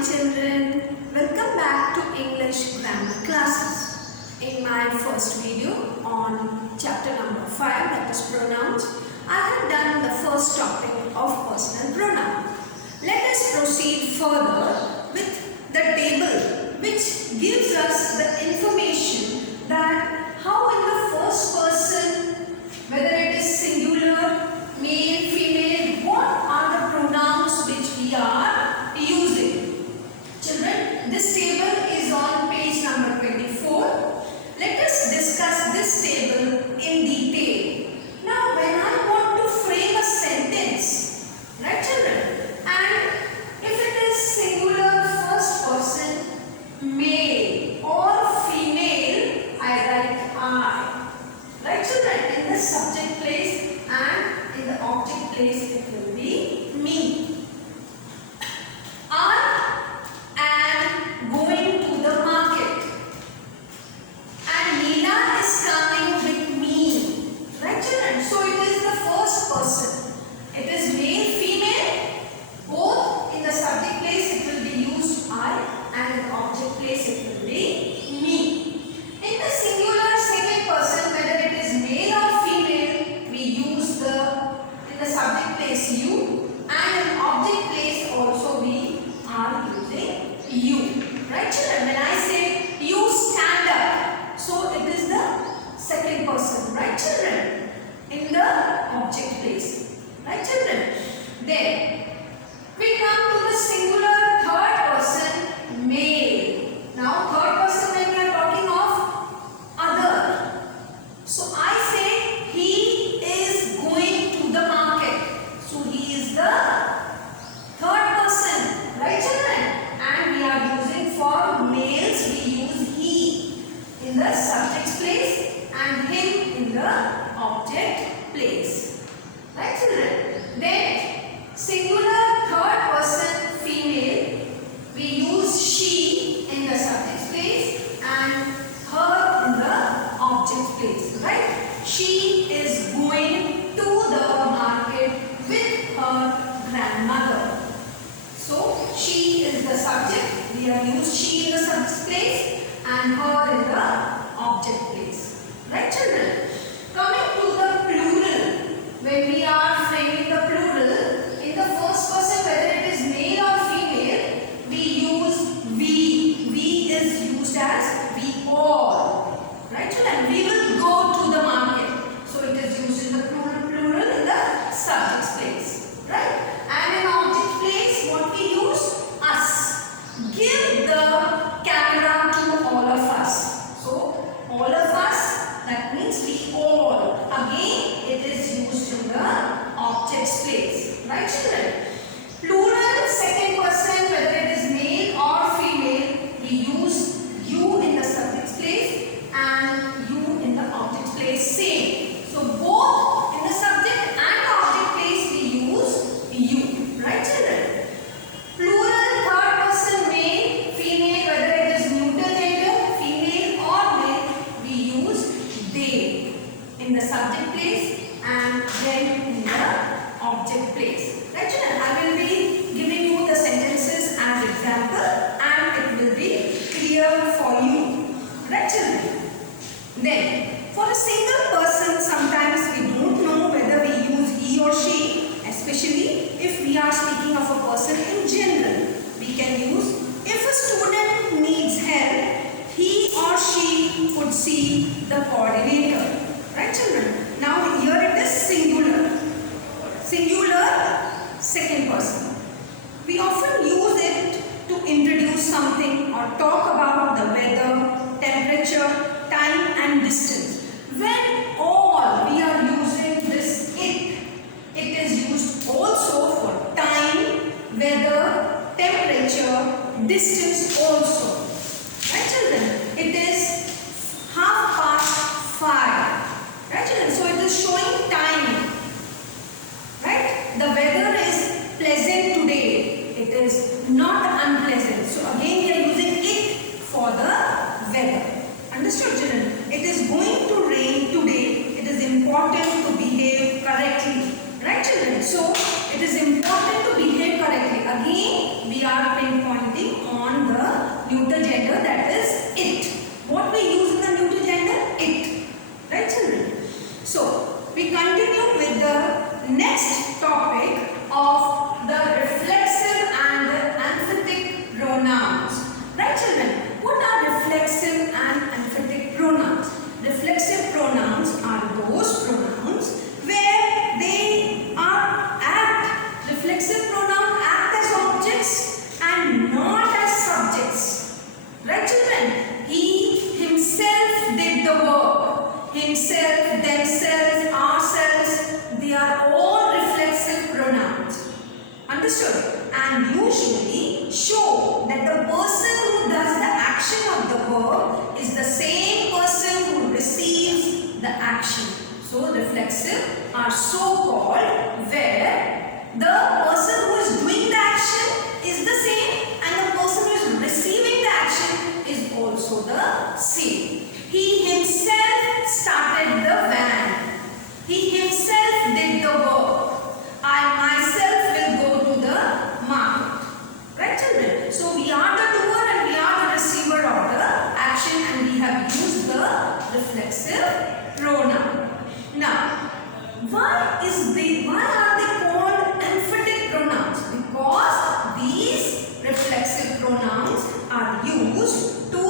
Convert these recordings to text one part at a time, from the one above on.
morning children. Welcome back to English grammar classes. In my first video on chapter number 5, that is pronouns, I have done the first topic of personal pronoun. Let us proceed further with the table which gives us the information that how in the first person, whether it is singular, male, female, what are the pronouns which we are using. Children, this table is on page number 24. Let us discuss this table in detail. Now, when I want to frame a sentence, right children, and if it is singular, first person, male or female, I write I. Right children, in the subject place and in the object place it will be me. I am going to the market and Neela is coming with me. Right children? So it is the first person. It is male, female. Both in the subject place it will be used I and in the object place it will be me. In the singular second person, whether it is male or female, we use in the subject place you, and in object place also we are using you. Right children? When I say you stand up, so it is the second person. Right children? In the object place. Right children? Then we come to the singular third person, male. Now third person when we are talking of other. So I say he is going to the market. So he is the third person. Right children? And we are using for males, we use he in the subject place and him in the object place. Right children? Then singular third person, female, we use she in the subject place and her in the object place. Right? She is going to the market with her grandmother. So she is the subject. We have used she in the subject place and her in the object place. Right children? Coming to the plural. When we are framing the plural, in the first person, whether it is male or female, we use we. We is used as we all. Right children? We will go to the market. So it is used in the plural in the subject place. Right? And in object place, what we use? Us. Give the camera to all of us. So all of us, that means we all. Again, it is used in the object place. Right children? Plural second person, whether it is male or female, we use you in the subject place and you in the object place same. So both in the subject and the object place we use you. Right children? Plural third person, male, female, whether it is neuter gender, female or male, we use they in the subject place and then in the object place. Right children? I will be giving you the sentences as example and it will be clear for you. Right children? Then for a single person, sometimes we don't know whether we use he or she, especially if we are speaking of a person in general. We can use if a student needs help, he or she could see the coordinator. Right children? Now here it is singular. Singular second person. We often use it to introduce something or talk about the weather, temperature, time and distance. When all we are using this it is used also for time, weather, temperature, distance also. Right children? It is 5:30. Right children? So it is showing time. Right? The weather is pleasant today. It is not unpleasant. So again we are using it for the weather. Understood children? It is going to rain today. It is important to behave correctly. Right children? So it is important to behave correctly. Again we are pinpointing neuter gender, that is it. What we use in the neuter gender? It. Right, children? So, we continue with the next topic of the reflexive and the emphatic pronouns. Right, children? What are reflexive and emphatic pronouns? Reflexive pronouns are those pronouns where they are act. Reflexive pronouns act as objects and not as subjects. Right, children? He, himself did the work. Himself, themselves, ourselves, they are all reflexive pronouns. Understood? And usually show that the person who does the action of the verb is the same person who receives the action. So reflexive are so called where the person who is doing the action is the same and the person who is receiving the action is also the same. He himself started the van. He himself did the work. I myself will go to the market. Right, children? So we are the doer and we are the receiver of the action and we have used the reflexive pronoun. Now, why are they called emphatic pronouns? Because these reflexive pronouns are used to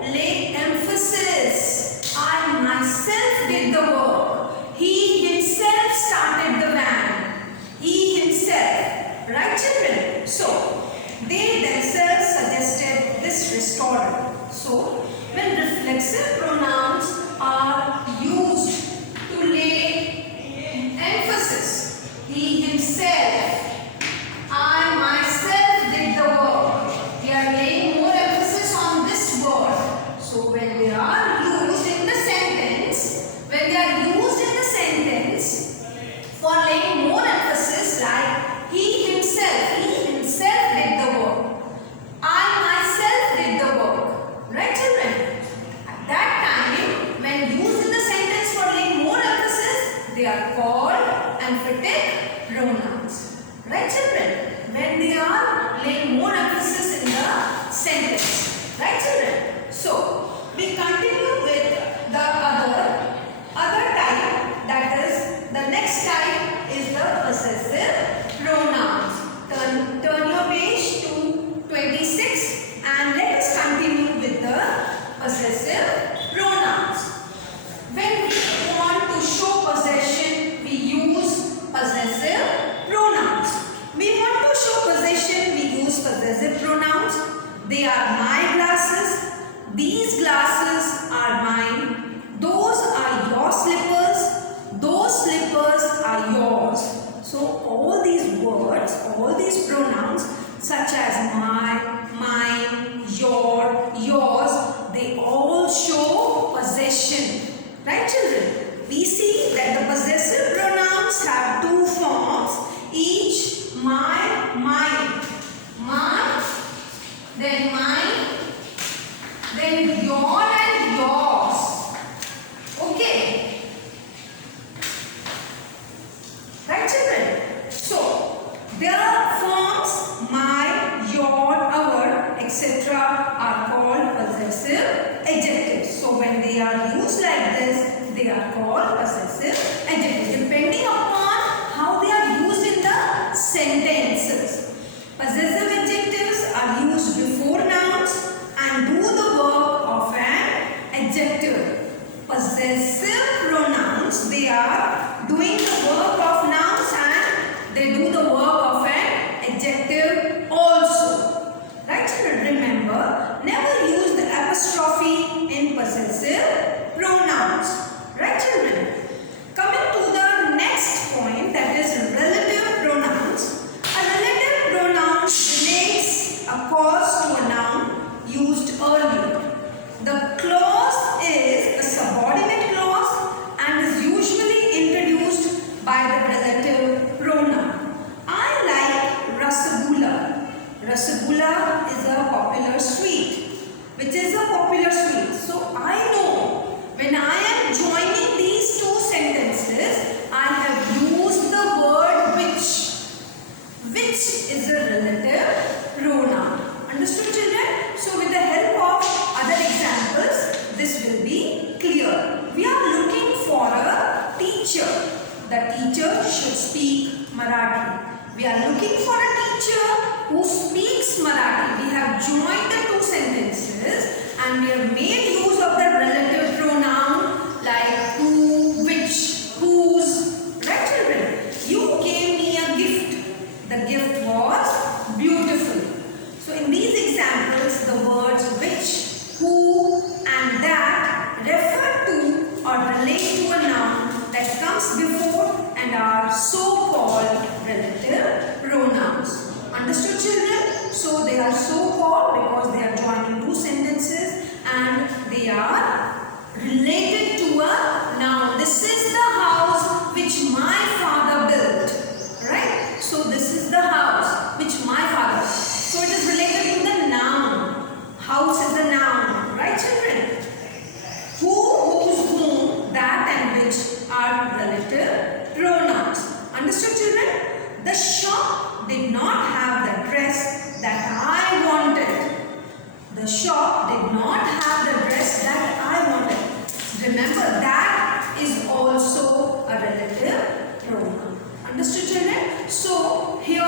lay emphasis. I myself did the work. He himself started the van. He himself. Right, children? So, they themselves suggested this restaurant. So, when reflexive pronouns are used to lay emphasis, he himself, I myself did the work. We are laying more emphasis on this word. So, when they are used in the sentence, for laying more emphasis, like he himself did the work. I myself did the work. Right, children? At that time, when used in the sentence for laying more emphasis, they are called emphatic pronouns. Right, children? When they are laying more emphasis in the sentence. Right, children? So, we continue with the other type, that is the next type is the possessive pronouns. Turn your page to 26 and let us continue with the possessive pronouns. When we want to show possession, we use possessive pronouns. We want to show possession, we use possessive pronouns. They are my glasses. These glasses are mine. Those are your slippers. Those slippers are yours. So all these words, all these pronouns such as my, mine, your, yours, they all show possession. Right, children? We see that the possessive pronouns have two forms, each my, mine. My, then mine, then your and yours. Okay. Right, children? So, their forms my, your, our, etc. are called possessive adjectives. So, when they are used like this, they are called possessive adjectives, depending upon how they are used in the sentences. Possessive adjectives are used before nouns and do the work of an adjective. Possessive pronouns, they are doing the work of nouns and they do the work of an adjective also. Right, children? Remember, never use the apostrophe in possessive pronouns. Right, children? Coming to the next point, that is relative pronouns. A relative pronoun relates a cause to a noun used earlier. The clause is a subordinate clause and is usually introduced by the relative pronoun. I like rasgulla. Rasgulla is a popular sweet. Which is a popular sweet. So I know when I am joining these two sentences, I have used the word which. Which is a relative pronoun. Understood, children? So with the joined the two sentences and we have made use of the relative pronoun like who, which, whose. Right, children? You gave me a gift. The gift was beautiful. So in these examples, the words which, who and that refer to or relate to a noun that comes before and are so-called relative pronouns. Understood, children? So they are so-called because they are joining two sentences and they are related to a noun. This is the house which my father built. Right? So this is the house which my father. So it is related to the noun. House is the noun. Right, children? Who, whose, whom, that and which are relative pronouns. Understood, children? The shop did not have the dress that I wanted. The shop did not have the dress that I wanted. Remember, that is also a relative pronoun. Understood, children? So here